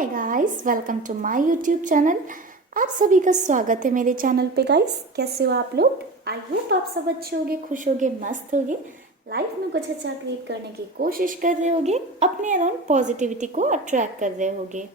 Hi guys, welcome to my YouTube channel. आप सभी का स्वागत है मेरे चैनल पे। गाइस, कैसे हो आप लोग? आई होप आप सब अच्छे होगे, खुश होगे, मस्त होगे, लाइफ में कुछ अच्छा क्रिएट करने की कोशिश कर रहे होगे, अपने अराउंड पॉजिटिविटी को अट्रैक्ट कर रहे होगे।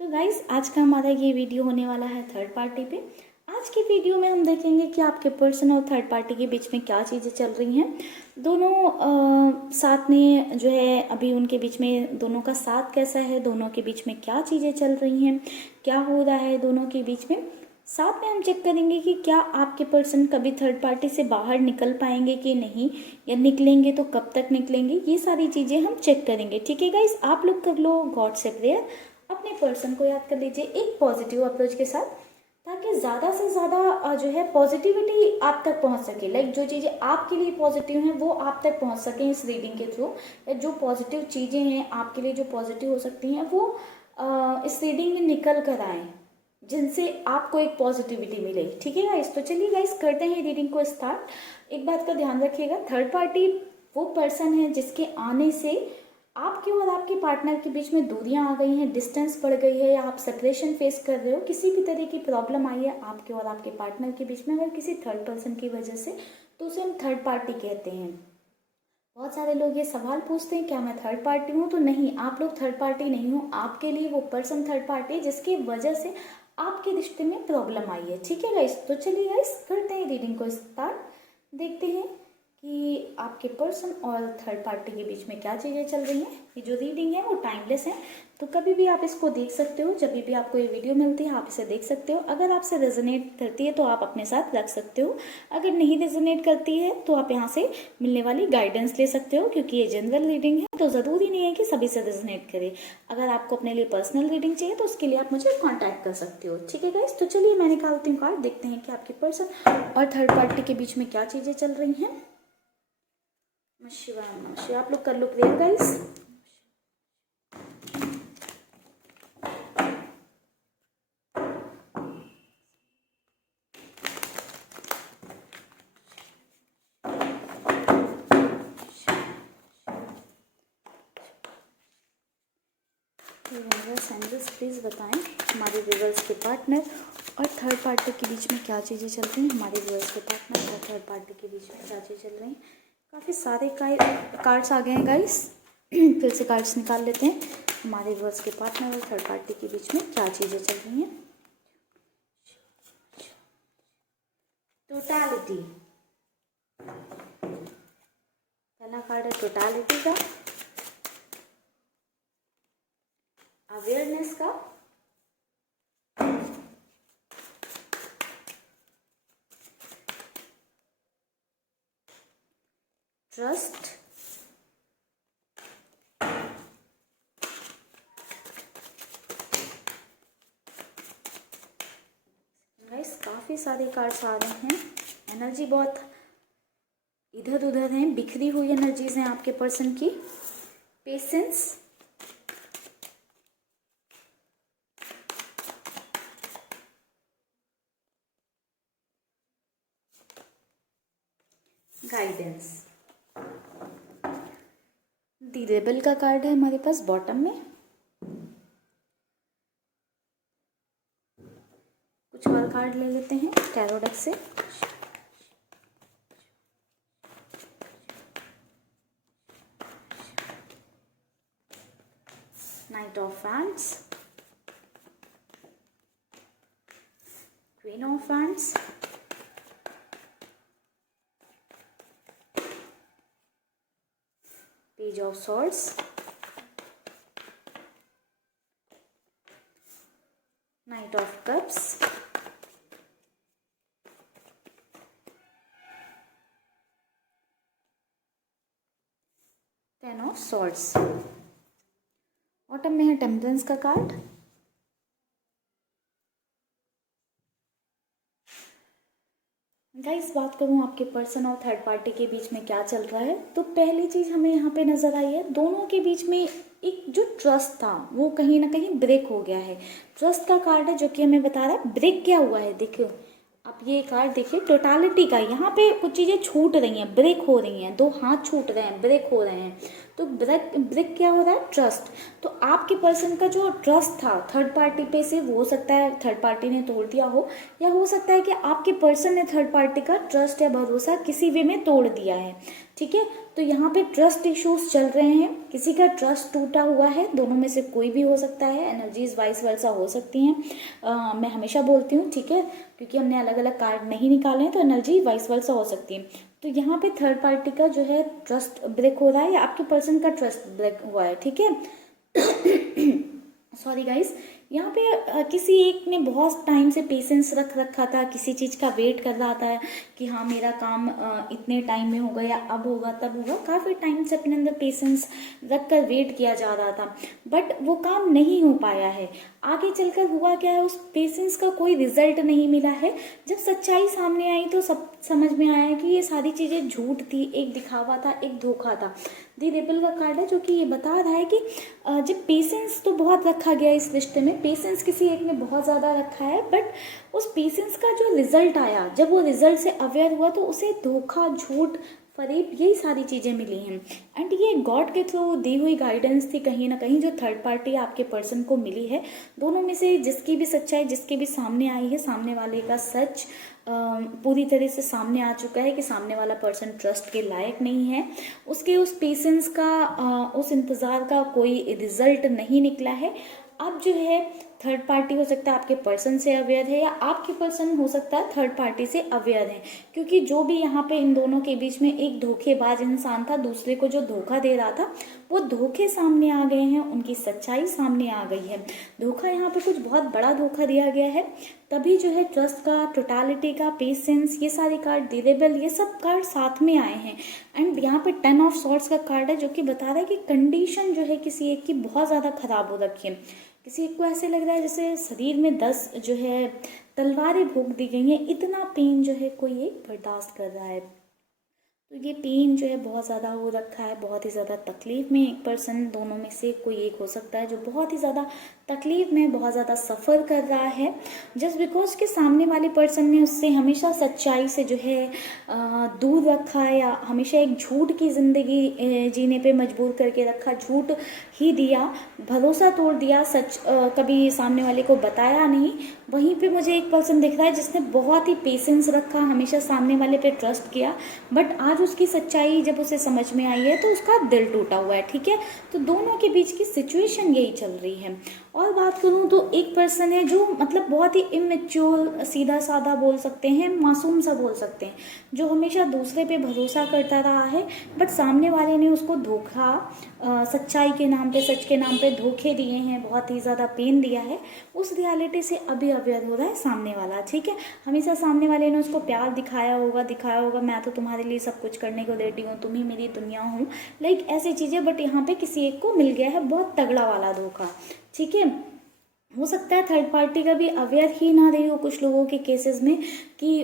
तो गाइस, आज का हमारा ये वीडियो होने वाला है थर्ड पार्टी पे। आज की वीडियो में हम देखेंगे कि आपके पर्सन और थर्ड पार्टी के बीच में क्या चीज़ें चल रही हैं। दोनों साथ में जो है, अभी उनके बीच में दोनों का साथ कैसा है, दोनों के बीच में क्या चीज़ें चल रही हैं, क्या हो रहा है दोनों के बीच में। साथ में हम चेक करेंगे कि क्या आपके पर्सन कभी थर्ड पार्टी से बाहर निकल पाएंगे कि नहीं, या निकलेंगे तो कब तक निकलेंगे। ये सारी चीज़ें हम चेक करेंगे। ठीक है गाइस, आप लोग कर लो गॉड से प्रेयर, अपने पर्सन को याद कर लीजिए एक पॉजिटिव अप्रोच के साथ, ताकि ज़्यादा से ज़्यादा जो है पॉजिटिविटी आप तक पहुंच सके। लाइक जो चीज़ें आपके लिए पॉजिटिव हैं वो आप तक पहुंच सकें इस रीडिंग के थ्रू। जो पॉजिटिव चीज़ें हैं आपके लिए, जो पॉजिटिव हो सकती हैं, वो इस रीडिंग में निकल कर आए, जिनसे आपको एक पॉजिटिविटी मिले। ठीक है गाइस, तो चलिए गाइस करते हैं रीडिंग को स्टार्ट। एक बात का ध्यान रखिएगा, थर्ड पार्टी वो पर्सन है जिसके आने से आपके और आपके पार्टनर के बीच में दूरियां आ गई हैं, डिस्टेंस बढ़ गई है, या आप सेपरेशन फेस कर रहे हो, किसी भी तरह की प्रॉब्लम आई है आपके और आपके पार्टनर के बीच में, अगर किसी थर्ड पर्सन की वजह से, तो उसे हम थर्ड पार्टी कहते हैं। बहुत सारे लोग ये सवाल पूछते हैं, क्या मैं थर्ड पार्टी हूँ? तो नहीं, आप लोग थर्ड पार्टी नहीं हो। आपके लिए वो पर्सन थर्ड पार्टी है जिसकी वजह से आपके रिश्ते में प्रॉब्लम आई है। ठीक है गाइस, तो चलिए गाइस करते हैं रीडिंग को स्टार्ट। देखते हैं कि आपके पर्सन और थर्ड पार्टी के बीच में क्या चीज़ें चल रही हैं। ये जो रीडिंग है वो टाइमलेस है, तो कभी भी आप इसको देख सकते हो। जब भी आपको ये वीडियो मिलती है आप इसे देख सकते हो। अगर आपसे रेजोनेट करती है तो आप अपने साथ रख सकते हो, अगर नहीं रेजोनेट करती है तो आप यहाँ से मिलने वाली गाइडेंस ले सकते हो, क्योंकि ये जनरल रीडिंग है तो ज़रूरी नहीं है कि सभी से रेजोनेट करे। अगर आपको अपने लिए पर्सनल रीडिंग चाहिए तो उसके लिए आप मुझे कॉन्टैक्ट कर सकते हो। ठीक है गाइस, तो चलिए मैं निकालती हूँ कार्ड, देखते हैं कि आपके पर्सन और थर्ड पार्टी के बीच में क्या चीज़ें चल रही हैं। शिवाय नमः शिवाय। आप लोग कर लो प्रेयर गाइस। यूनिवर्स प्लीज़ बताएं हमारे व्यूअर्स के पार्टनर और थर्ड पार्टी के बीच में क्या चीज़ें चल रही हैं। हमारे व्यूअर्स के पार्टनर और थर्ड पार्टी के बीच में क्या चीज़ें चल रही हैं। काफ़ी सारे कार्ड्स आ गए हैं गाइस, फिर से कार्ड्स निकाल लेते हैं। हमारे व्यूअर्स के पार्टनर और थर्ड पार्टी के बीच में क्या चीज़ें चल रही हैं। टोटलिटी, पहला कार्ड है टोटलिटी का, अवेयरनेस का, ट्रस्ट, गाइस काफ़ी सारे कार्ड्स आ रहे हैं। एनर्जी बहुत इधर उधर हैं, बिखरी हुई एनर्जीज हैं आपके पर्सन की। Patience, guidance. दी रेबल का कार्ड है हमारे पास बॉटम में। कुछ और कार्ड ले लेते हैं टैरो डेक से। Night of wands, queen of wands, page of swords, night of cups, ten of swords. Bottom में है टेम्परेंस का कार्ड। गाइस, बात करूँ आपके पर्सन और थर्ड पार्टी के बीच में क्या चल रहा है, तो पहली चीज़ हमें यहाँ पे नज़र आई है, दोनों के बीच में एक जो ट्रस्ट था वो कहीं ना कहीं ब्रेक हो गया है। ट्रस्ट का कार्ड है जो कि हमें बता रहा है ब्रेक क्या हुआ है। देखो, आप ये कार्ड देखिए टोटालिटी का, यहाँ पे कुछ चीज़ें छूट रही हैं, ब्रेक हो रही हैं, दो हाथ छूट रहे हैं, ब्रेक हो रहे हैं। तो ब्रेक ब्रेक क्या हो रहा है? ट्रस्ट। तो आपके पर्सन का जो ट्रस्ट था थर्ड पार्टी पे से, वो हो सकता है थर्ड पार्टी ने तोड़ दिया हो, या हो सकता है कि आपके पर्सन ने थर्ड पार्टी का ट्रस्ट या भरोसा किसी वे में तोड़ दिया है। ठीक है, तो यहाँ पे ट्रस्ट इश्यूज चल रहे हैं, किसी का ट्रस्ट टूटा हुआ है, दोनों में से कोई भी हो सकता है, एनर्जीज वाइस वर्सा हो सकती हैं। मैं हमेशा बोलती हूँ, ठीक है, क्योंकि हमने अलग अलग कार्ड नहीं निकाले हैं, तो एनर्जी वाइस वर्सा हो सकती है। तो यहाँ पे थर्ड पार्टी का जो है ट्रस्ट ब्रेक हो रहा है, या आपके पर्सन का ट्रस्ट ब्रेक हुआ है। ठीक है, सॉरी गाइस, यहाँ पे किसी एक ने बहुत टाइम से पेशेंस रख रखा था, किसी चीज़ का वेट कर रहा था कि हाँ मेरा काम इतने टाइम में होगा, या अब होगा तब होगा, काफ़ी टाइम से अपने अंदर पेशेंस रख कर वेट किया जा रहा था, बट वो काम नहीं हो पाया है। आगे चलकर हुआ क्या है, उस पेशेंस का कोई रिजल्ट नहीं मिला है। जब सच्चाई सामने आई तो सब समझ में आया कि ये सारी चीज़ें झूठ थी, एक दिखावा था, एक धोखा था। दी रेबल का कार्ड है जो कि ये बता रहा है कि जब पेशेंस तो बहुत रखा गया इस रिश्ते में, पेशेंस किसी एक ने बहुत ज़्यादा रखा है, बट उस पेशेंस का जो रिजल्ट आया, जब वो रिजल्ट से अवेयर हुआ तो उसे धोखा, झूठ, फरेब, यही सारी चीज़ें मिली हैं। एंड ये गॉड के थ्रू दी हुई गाइडेंस थी कहीं ना कहीं, जो थर्ड पार्टी आपके पर्सन को मिली है। दोनों में से जिसकी भी सच्चाई, जिसके भी सामने आई है, सामने वाले का सच पूरी तरह से सामने आ चुका है कि सामने वाला पर्सन ट्रस्ट के लायक नहीं है, उसके उस पेशेंस का, उस इंतज़ार का कोई रिजल्ट नहीं निकला है। अब जो है थर्ड पार्टी हो सकता है आपके पर्सन से अवेयर है, या आपके पर्सन हो सकता है थर्ड पार्टी से अवेयर है, क्योंकि जो भी यहाँ पे इन दोनों के बीच में एक धोखेबाज इंसान था, दूसरे को जो धोखा दे रहा था, वो धोखे सामने आ गए हैं, उनकी सच्चाई सामने आ गई है। धोखा यहाँ पे कुछ बहुत बड़ा धोखा दिया गया है, तभी जो है ट्रस्ट का, टोटालिटी का, पेशेंस, ये सारे कार्ड, ड्यूरेबल, ये सब कार्ड साथ में आए हैं। एंड यहाँ पे 10 ऑफ सॉर्ड्स का कार्ड है जो कि बता रहा है कि कंडीशन जो है किसी एक की बहुत ज़्यादा खराब हो रखी है। किसी एक को ऐसे लग रहा है जैसे शरीर में 10 जो है तलवारें भोंक दी गई हैं, इतना पेन जो है कोई एक बर्दाश्त कर रहा है। तो ये पेन जो है बहुत ज़्यादा हो रखा है, बहुत ही ज़्यादा तकलीफ में एक पर्सन, दोनों में से कोई एक हो सकता है जो बहुत ही ज़्यादा तकलीफ में, बहुत ज़्यादा सफ़र कर रहा है, जस्ट बिकॉज के सामने वाले पर्सन ने उससे हमेशा सच्चाई से जो है दूर रखा, या हमेशा एक झूठ की ज़िंदगी जीने पे मजबूर करके रखा, झूठ ही दिया, भरोसा तोड़ दिया, सच कभी सामने वाले को बताया नहीं। वहीं पे मुझे एक पर्सन दिख रहा है जिसने बहुत ही पेशेंस रखा, हमेशा सामने वाले पे ट्रस्ट किया, बट आज उसकी सच्चाई जब उसे समझ में आई है तो उसका दिल टूटा हुआ है। ठीक है, तो दोनों के बीच की सिचुएशन यही चल रही है। और बात करूं तो एक पर्सन है जो मतलब बहुत ही इमेच्योर, सीधा साधा बोल सकते हैं, मासूम सा बोल सकते हैं, जो हमेशा दूसरे पे भरोसा करता रहा है, बट सामने वाले ने उसको धोखा, सच्चाई के नाम पे, सच के नाम पे धोखे दिए हैं, बहुत ही ज़्यादा पेन दिया है। उस रियलिटी से अभी अवेयर हो रहा है सामने वाला। ठीक है, हमेशा सामने वाले ने उसको प्यार दिखाया होगा, मैं तो तुम्हारे लिए सब कुछ करने को रेडी हूँ, तुम ही मेरी दुनिया हो, लाइक ऐसी चीज़ें, बट यहाँ पे किसी एक को मिल गया है बहुत तगड़ा वाला धोखा। ठीक है, हो सकता है थर्ड पार्टी का भी अवेयर ही ना रही हो कुछ लोगों के केसेस में कि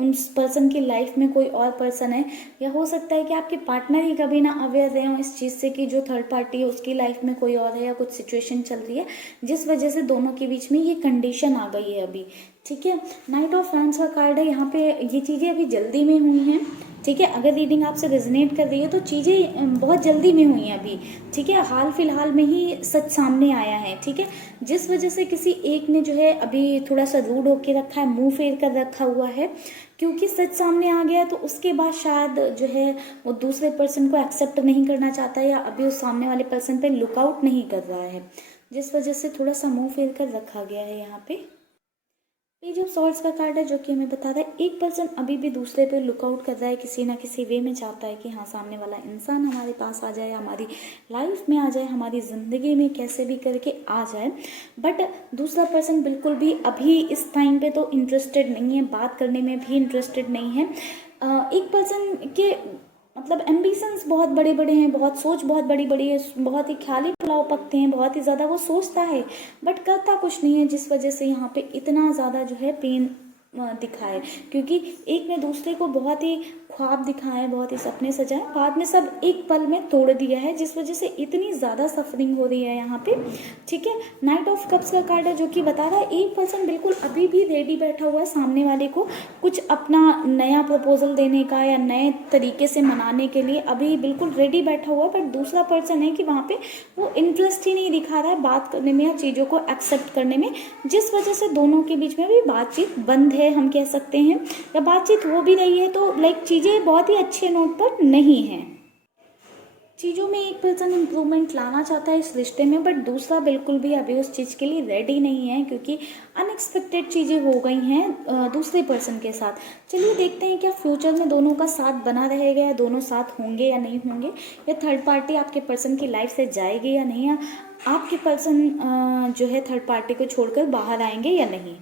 उस पर्सन की लाइफ में कोई और पर्सन है, या हो सकता है कि आपके पार्टनर ही कभी ना अवेयर रहे हो इस चीज़ से कि जो थर्ड पार्टी है उसकी लाइफ में कोई और है, या कुछ सिचुएशन चल रही है जिस वजह से दोनों के बीच में ये कंडीशन आ गई है अभी। ठीक है, नाइट ऑफ वैंड्स का कार्ड है, यहाँ पे ये चीज़ें अभी जल्दी में हुई हैं। ठीक है, अगर रीडिंग आपसे रेजोनेट कर रही है तो चीज़ें बहुत जल्दी में हुई हैं अभी। ठीक है, हाल फिलहाल में ही सच सामने आया है। ठीक है, जिस वजह से किसी एक ने जो है अभी थोड़ा सा रूड होके रखा है, मुंह फेर कर रखा हुआ है, क्योंकि सच सामने आ गया तो उसके बाद शायद जो है वो दूसरे पर्सन को एक्सेप्ट नहीं करना चाहता, या अभी उस सामने वाले पर्सन पे लुकआउट नहीं कर रहा है, जिस वजह से थोड़ा सा मुंह फेर कर रखा गया है यहाँ पे। पेज ऑफ सॉर्ड्स का कार्ड है जो कि हमें बता रहा है एक पर्सन अभी भी दूसरे पे लुकआउट कर रहा है, किसी ना किसी वे में चाहता है कि हाँ सामने वाला इंसान हमारे पास आ जाए, हमारी लाइफ में आ जाए, हमारी ज़िंदगी में कैसे भी करके आ जाए, बट दूसरा पर्सन बिल्कुल भी अभी इस टाइम पे तो इंटरेस्टेड नहीं है, बात करने में भी इंटरेस्टेड नहीं है। एक पर्सन के मतलब एम्बिशंस बहुत बड़े बड़े हैं, बहुत सोच बहुत बड़ी बड़ी है, बहुत ही ख्याली पुलाव पकते हैं, बहुत ही ज़्यादा वो सोचता है बट करता कुछ नहीं है, जिस वजह से यहाँ पे इतना ज़्यादा जो है पेन दिखाए, क्योंकि एक ने दूसरे को बहुत ही ख्वाब दिखाए, बहुत ही सपने सजाए, बाद में सब एक पल में तोड़ दिया है, जिस वजह से इतनी ज़्यादा सफरिंग हो रही है यहाँ पे। ठीक है, नाइट ऑफ कप्स का कार्ड है जो कि बता रहा है एक पर्सन बिल्कुल अभी भी रेडी बैठा हुआ है सामने वाले को कुछ अपना नया प्रपोजल देने का या नए तरीके से मनाने के लिए, अभी बिल्कुल रेडी बैठा हुआ है। बट दूसरा पर्सन है कि वहाँ पे वो इंटरेस्ट ही नहीं दिखा रहा है बात करने में या चीज़ों को एक्सेप्ट करने में, जिस वजह से दोनों के बीच में भी बातचीत बंद है, हम कह सकते हैं। या बातचीत हो भी रही है तो लाइक चीज़ें बहुत ही अच्छे नोट पर नहीं हैं। चीज़ों में एक पर्सन इम्प्रूवमेंट लाना चाहता है इस रिश्ते में, बट दूसरा बिल्कुल भी अभी उस चीज़ के लिए रेडी नहीं है, क्योंकि अनएक्सपेक्टेड चीज़ें हो गई हैं दूसरे पर्सन के साथ। चलिए देखते हैं क्या फ्यूचर में दोनों का साथ बना रहेगा, या दोनों साथ होंगे या नहीं होंगे, या थर्ड पार्टी आपके पर्सन की लाइफ से जाएगी या नहीं, या आपके पर्सन जो है थर्ड पार्टी को छोड़कर बाहर आएंगे या नहीं।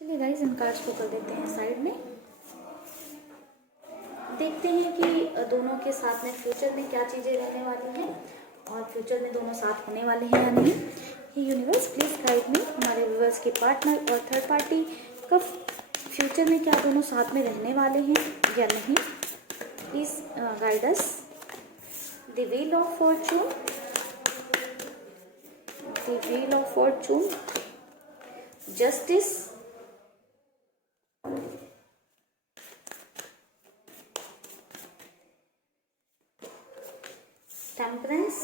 चलिए गाइस, इन कार्ड्स को कर देते हैं साइड में। देखते हैं कि दोनों के साथ में फ्यूचर में क्या चीज़ें रहने वाली हैं और फ्यूचर में दोनों साथ होने वाले हैं या नहीं। हे यूनिवर्स, प्लीज़ गाइड मी, हमारे व्यूअर्स के पार्टनर और थर्ड पार्टी का फ्यूचर में क्या दोनों साथ में रहने वाले हैं या नहीं। Please guide us. The wheel of Fortune, the wheel of Fortune, justice, temperance.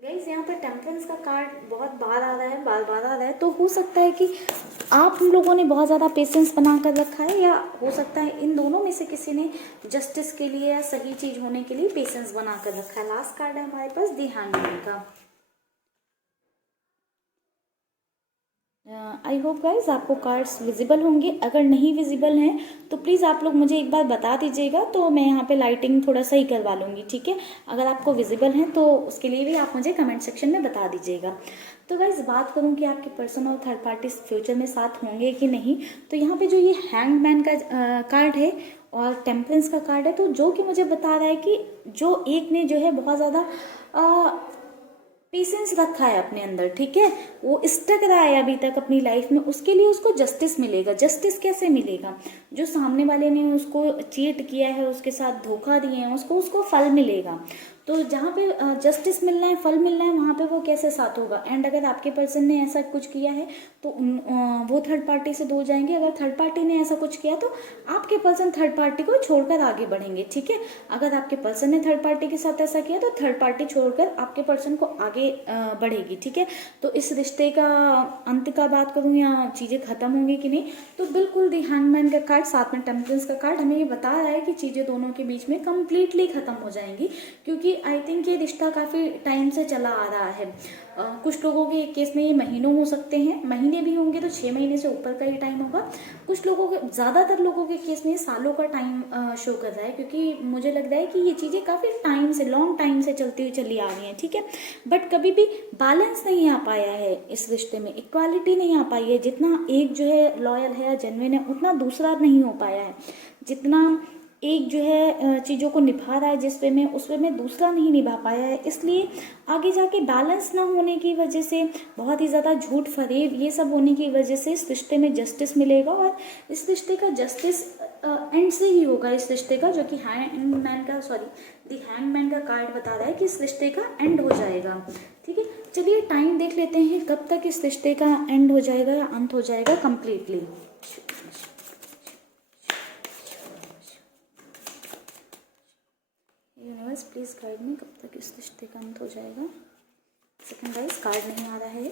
Guys यहाँ पर टेम्परेंस का कार्ड बहुत बार आ रहा है, बार बार आ रहा है, तो हो सकता है कि आप लोगों ने बहुत ज़्यादा पेशेंस बना कर रखा है, या हो सकता है इन दोनों में से किसी ने जस्टिस के लिए या सही चीज़ होने के लिए पेशेंस बना कर रखा है। लास्ट कार्ड है हमारे पास द हैंगमैन का। आई होप गाइज आपको कार्ड्स विजिबल होंगे। अगर नहीं विजिबल हैं तो प्लीज़ आप लोग मुझे एक बार बता दीजिएगा, तो मैं यहाँ पे लाइटिंग थोड़ा सही करवा लूँगी। ठीक है, अगर आपको विजिबल हैं तो उसके लिए भी आप मुझे कमेंट सेक्शन में बता दीजिएगा। तो गाइज बात करूँ कि आपके पर्सन और थर्ड पार्टी फ्यूचर में साथ होंगे कि नहीं, तो यहाँ पे जो ये हैंगमैन का कार्ड है और टेम्परेंस का कार्ड है, तो जो कि मुझे बता रहा है कि जो एक ने जो है बहुत ज़्यादा पेशेंस रखा है अपने अंदर, ठीक है, वो स्टक रहा है अभी तक अपनी लाइफ में, उसके लिए उसको जस्टिस मिलेगा। जस्टिस कैसे मिलेगा? जो सामने वाले ने उसको चीट किया है, उसके साथ धोखा दिए हैं, उसको फल मिलेगा। तो जहाँ पे जस्टिस मिलना है, फल मिलना है, वहाँ पे वो कैसे साथ होगा। एंड अगर आपके पर्सन ने ऐसा कुछ किया है तो वो थर्ड पार्टी से दूर जाएंगे। अगर थर्ड पार्टी ने ऐसा कुछ किया तो आपके पर्सन थर्ड पार्टी को छोड़कर आगे बढ़ेंगे। ठीक है, अगर आपके पर्सन ने थर्ड पार्टी के साथ ऐसा किया तो थर्ड पार्टी छोड़कर आपके पर्सन को आगे बढ़ेगी। ठीक है, तो इस रिश्ते का अंत का बात करूँ या चीज़ें खत्म होंगी कि नहीं, तो बिल्कुल दी हैंगमैन का कार्ड साथ में टेम्परेंस का कार्ड हमें ये बता रहा है कि चीज़ें दोनों के बीच में कम्प्लीटली खत्म हो जाएंगी, क्योंकि आई थिंक ये रिश्ता काफ़ी टाइम से चला आ रहा है। कुछ लोगों के केस में ये महीनों हो सकते हैं, महीने भी होंगे तो 6 महीने से ऊपर का ही टाइम होगा। कुछ लोगों के, ज़्यादातर लोगों के केस में सालों का टाइम शो कर रहा है, क्योंकि मुझे लग रहा है कि ये चीज़ें काफ़ी टाइम से, लॉन्ग टाइम से चलती हुई चली आ रही हैं। ठीक है, बट कभी भी बैलेंस नहीं आ पाया है इस रिश्ते में, इक्वालिटी नहीं आ पाई है। जितना एक जो है लॉयल है या जेन्युइन है, उतना दूसरा नहीं हो पाया है। जितना एक जो है चीज़ों को निभा रहा है जिस वे में, उस वे में दूसरा नहीं निभा पाया है। इसलिए आगे जाके बैलेंस ना होने की वजह से, बहुत ही ज़्यादा झूठ फरेब ये सब होने की वजह से इस रिश्ते में जस्टिस मिलेगा, और इस रिश्ते का जस्टिस एंड से ही होगा। इस रिश्ते का, जो कि हैंगमैन का कार्ड बता रहा है कि इस रिश्ते का एंड हो जाएगा। ठीक है, चलिए टाइम देख लेते हैं कब तक इस रिश्ते का एंड हो जाएगा या अंत हो जाएगा कम्प्लीटली। यूनिवर्स प्लीज गाइड में कब तक इस रिश्ते का अंत हो जाएगा। सेकंड गाइस, कार्ड नहीं आ रहा है।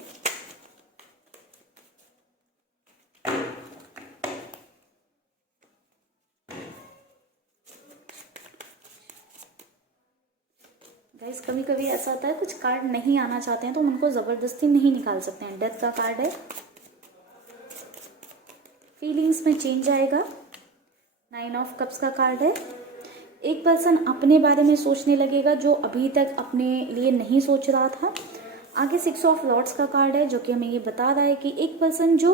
गाइस कभी कभी ऐसा होता है, कुछ कार्ड नहीं आना चाहते हैं तो उनको जबरदस्ती नहीं निकाल सकते हैं। डेथ का कार्ड है, फीलिंग्स में चेंज आएगा। 9 ऑफ कप्स का कार्ड है, एक पर्सन अपने बारे में सोचने लगेगा जो अभी तक अपने लिए नहीं सोच रहा था। आगे 6 ऑफ लॉर्ड्स का कार्ड है जो कि हमें ये बता रहा है कि एक पर्सन जो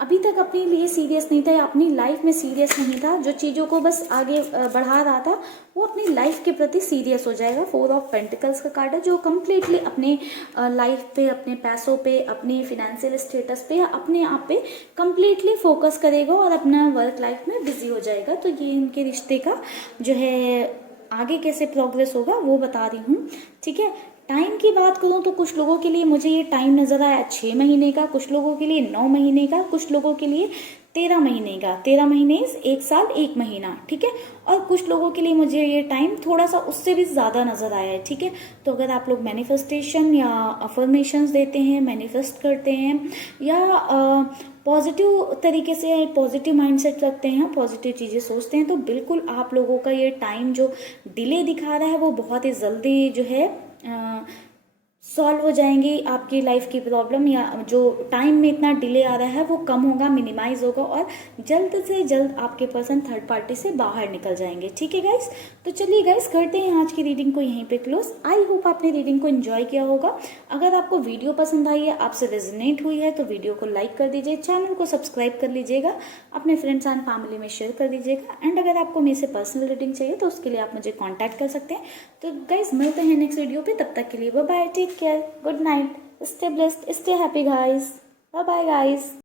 अभी तक अपने लिए सीरियस नहीं था या अपनी लाइफ में सीरियस नहीं था, जो चीज़ों को बस आगे बढ़ा रहा था, वो अपनी लाइफ के प्रति सीरियस हो जाएगा। 4 ऑफ पेंटिकल्स का कार्ड है जो कम्प्लीटली अपने लाइफ पे, अपने पैसों पे, अपने फिनेंशियल स्टेटस पे या अपने आप पे कम्प्लीटली फोकस करेगा और अपना वर्क लाइफ में बिजी हो जाएगा। तो ये इनके रिश्ते का जो है आगे कैसे प्रोग्रेस होगा वो बता रही हूँ, ठीक है। टाइम की बात करूँ तो कुछ लोगों के लिए मुझे ये टाइम नज़र आया 6 महीने का, कुछ लोगों के लिए 9 महीने का, कुछ लोगों के लिए 13 महीने का। 13 महीने 1 साल 1 महीना, ठीक है। और कुछ लोगों के लिए मुझे ये टाइम थोड़ा सा उससे भी ज़्यादा नज़र आया है, ठीक है। तो अगर आप लोग मैनिफेस्टेशन या अफर्मेशंस देते हैं, मैनिफेस्ट करते हैं या पॉजिटिव तरीके से पॉजिटिव माइंडसेट रखते हैं, पॉजिटिव चीज़ें सोचते हैं, तो बिल्कुल आप लोगों का ये टाइम जो डिले दिखा रहा है वो बहुत ही जल्दी जो है सॉल्व हो जाएंगी। आपकी लाइफ की प्रॉब्लम या जो टाइम में इतना डिले आ रहा है वो कम होगा, मिनिमाइज होगा और जल्द से जल्द आपके पर्सन थर्ड पार्टी से बाहर निकल जाएंगे, ठीक है गाइस। तो चलिए गाइस करते हैं आज की रीडिंग को यहीं पे क्लोज। आई होप आपने रीडिंग को एंजॉय किया होगा। अगर आपको वीडियो पसंद आई है, आपसे रेजोनेट हुई है, तो वीडियो को लाइक कर दीजिए, चैनल को सब्सक्राइब कर लीजिएगा, अपने फ्रेंड्स एंड फैमिली में शेयर कर दीजिएगा। एंड अगर आपको मेरे से पर्सनल रीडिंग चाहिए तो उसके लिए आप मुझे कॉन्टैक्ट कर सकते हैं। तो गाइस मिलते हैं नेक्स्ट वीडियो पे, तब तक के लिए bye bye, take care, good night, stay blessed, stay happy guys, bye bye guys.